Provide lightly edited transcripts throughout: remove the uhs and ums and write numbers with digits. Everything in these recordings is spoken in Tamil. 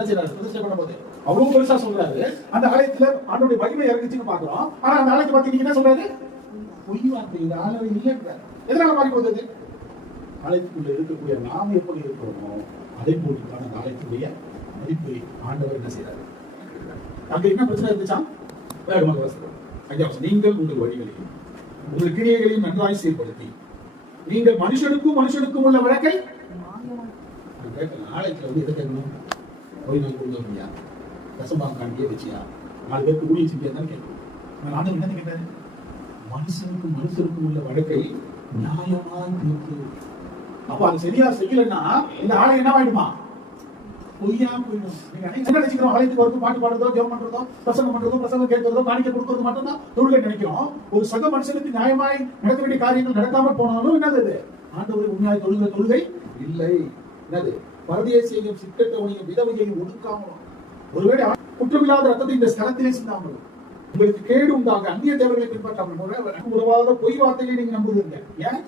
அவ்வளவு பெருசா சொல்றாரு. அந்த ஆலயத்துல ஆண்டவருடைய மகிமை இறங்குச்சுன்னு பாக்குறோம். ஆனா அந்த ஆலயத்தை பத்தி என்ன சொல்றாரு? பொய் வார்த்தை இந்த ஆலயம் இல்லைன்றாரு. எதனால மாறி போகுது? ஆலயத்துக்குள்ள இருக்கக்கூடிய நாம் எப்படி இருக்கிறோமோ அதே போட்டுக்கான அந்த ஆலயத்துடைய மதிப்பை ஆண்டவர் என்ன செய்யறாரு? அங்க என்ன பிரச்சனை இருந்துச்சா? வேகமாக வசனம். நீங்கள் உங்கள் வழிகளையும் உங்கள் கிரியைகளையும் நன்றாய் சீர்படுத்தி நீங்கள் மனுஷனுக்கும் உள்ள வழக்கை ஆலயத்துல வந்து எதை கேட்கணும்? போய் நான் கொடுங்க ரசமாக காண்டியே வச்சியா 4 பேருக்கு ஊழிய செஞ்சியா தான் கேட்கணும். ஆண்டவர் என்ன கேட்டாரு? மனுஷருக்கும் உள்ள வழக்கை நியாயமா தீர்த்து. அப்ப அது சரியா செய்யலன்னா இந்த ஆலயம் என்ன ஆயிடுமா? பொய்யா போயிடும். நீங்க என்ன நினைச்சுக்கிறோம்? ஆலயத்துக்கு வரது பாட்டு பாடுறதோ, ஜெபம் பண்றதோ, பிரசங்கம் கேட்கறதோ, காணிக்கை கொடுக்கறது மட்டும் தான் தொழிலை நினைக்கிறோம். ஒரு சக மனுஷனுக்கு நியாயமாய் நடக்க வேண்டிய காரியங்கள் நடக்காமல் போனாலும் என்னது? ஆண்டவரை உண்மையாய் தொழுகை இல்லை. என்னது? பரதேசியையும் சிக்கட்டவனையும் விதவையையும் ஒடுக்காமலும் ஒருவேளை குற்றமில்லாத ரத்தத்தை இந்த ஸ்தலத்திலே சிந்தாமலும் உங்களுக்கு கேடு உண்டாக அந்நிய தேவர்களை பின்பற்றாமல் உறவாத பொய் வார்த்தைகளை நீங்க நம்புவீங்க. ஏன்?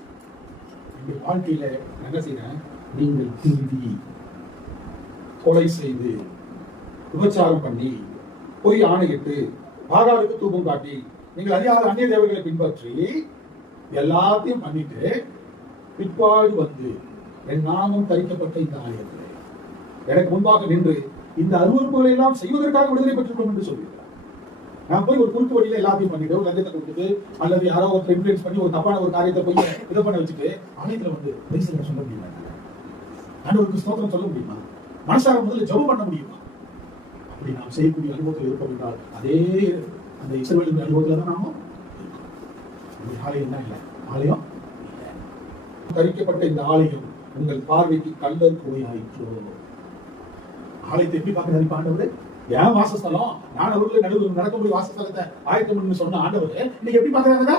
இந்த வாழ்க்கையில என்ன செய்யறேன்? நீங்கள் திருடி, கொலை செய்து, விபச்சாரம் பண்ணி, பொய் ஆணையிட்டு, பாகாலுக்கு தூபம் காட்டி, நீங்கள் அறியாத அந்நிய தேவர்களை பின்பற்றி எல்லாத்தையும் பண்ணிட்டு பிற்பாடு வந்து என் நாமம் தரிக்கப்பட்ட இந்த ஆலயத்தில் எனக்கு முன்பாக நின்று இந்த அருவருப்புகளை எல்லாம் செய்வதற்காக விடுதலை பெற்றுக்கொள்ளும் என்று சொல்லியிருக்கிறார். நான் போய் ஒரு குறுக்கு வழியில எல்லாத்தையும் பண்ணிட்டு ஒரு லஞ்சத்தை கொடுத்துட்டு அல்லது யாரோ ஒரு இன்ஃபுளுன்ஸ் பண்ணி ஒரு தப்பான ஒரு காரியத்தை போய் இதை பண்ண வச்சுட்டு ஆலயத்துல வந்து பேசுகிற சொல்ல முடியுமா? ஆண்டவருக்கு ஸ்தோத்திரம் சொல்ல முடியுமா? மனசார முதல்ல ஜெபம் பண்ண முடியுமா? அப்படி நாம் செய்யக்கூடிய அனுபவத்தில் இருப்போம் என்றால் அதே அந்த இஸ்ரவேலின் அனுபவத்துல தான் நாமும் ஆலயம் தான் இல்லை. ஆலயம் தரிக்கப்பட்ட இந்த ஆலயம் உங்கள் பார்வைக்கு கல்லர் கோயிலாயிற்றோ. ஆலயத்தை எப்படி பார்க்கிறாரு ஆண்டவர்? ஏன் வாசஸ்தலம்? நான் அவர்கள் நடுவில் நடக்கக்கூடிய வாசஸ்தலத்தை ஆயத்தம் பண்ணி சொன்ன ஆண்டவர் நீங்க எப்படி பாக்குறாங்க?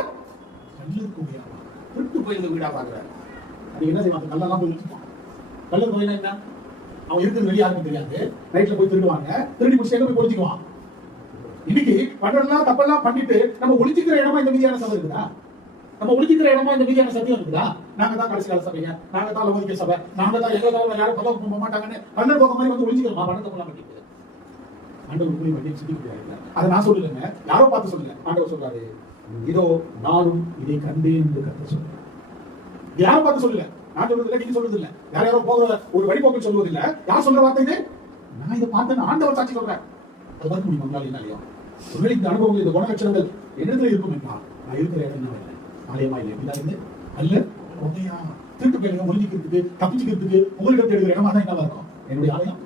கல்லர் கோயிலா, திருட்டு கோயில வீடா பாக்குறாரு. அது என்ன செய்வாங்க? கல்லெல்லாம் போய் வச்சுப்பான். கல்லர் கோயிலா என்ன? அவன் இருக்கிறது வெளியே யாருக்கும் தெரியாது. நைட்ல போய் திருடுவாங்க. திருடி முடிச்சு எங்க போய் ஒழிச்சுக்குவான். இன்னைக்கு பண்றதெல்லாம் தப்பெல்லாம் பண்ணிட்டு நம்ம ஒழிச்சுக்கிற இடமா இந்த மீதியான சபை இருக்குதா? நம்ம ஒழிக்கிற இடமா இந்த மீதியான சத்தியம் இருக்குதா? நாங்க தான் கடைசி கால சபைங்க, நாங்க தான் லோகிக்க சபை, நாங்க தான் எங்க தான் யாரும் பதவி போக மாட்டாங்கன்னு அந்த போக மாதிரி வந்து ஒழிச்சுக்கிறோமா? பணத்தை போலாம் பண்ணிட்டு ஆண்டவர் போய் வண்டி சுத்தி முடியாது. அதை நான் சொல்லுங்க, யாரோ பார்த்து சொல்லுங்க. ஆண்டவர் சொல்றாரு, இதோ நானும் இதை கண்டேன் என்று கத்த சொல்றேன். யாரும் பார்த்து சொல்லுங்க. நான் சொல்றது இல்லை, நீங்க சொல்றது இல்லை. யாரோ போகிற ஒரு வழிபோக்கு சொல்வது இல்லை. யார் சொல்ற வார்த்தை இது? நான் இதை பார்த்தேன், ஆண்டவர் சாட்சி சொல்றேன். அது பார்க்க முடியும் உங்களால் இல்லையோ? ஒருவேளை இந்த அனுபவங்கள் இந்த குணலட்சணங்கள் என்னத்துல இருக்கும் என்றால் நான் இருக்கிற இடம் என்ன இல்லை, ஆலயமா இல்லை. எப்படிதான் அல்ல உண்மையா திருட்டு பேருங்க ஒழிஞ்சிக்கிறதுக்கு தப்பிச்சுக்கிறதுக்கு உங்களிடம் தேடுகிற இடமா தான் என்னவா இருக்கும்? என்னுடைய ஆலயம்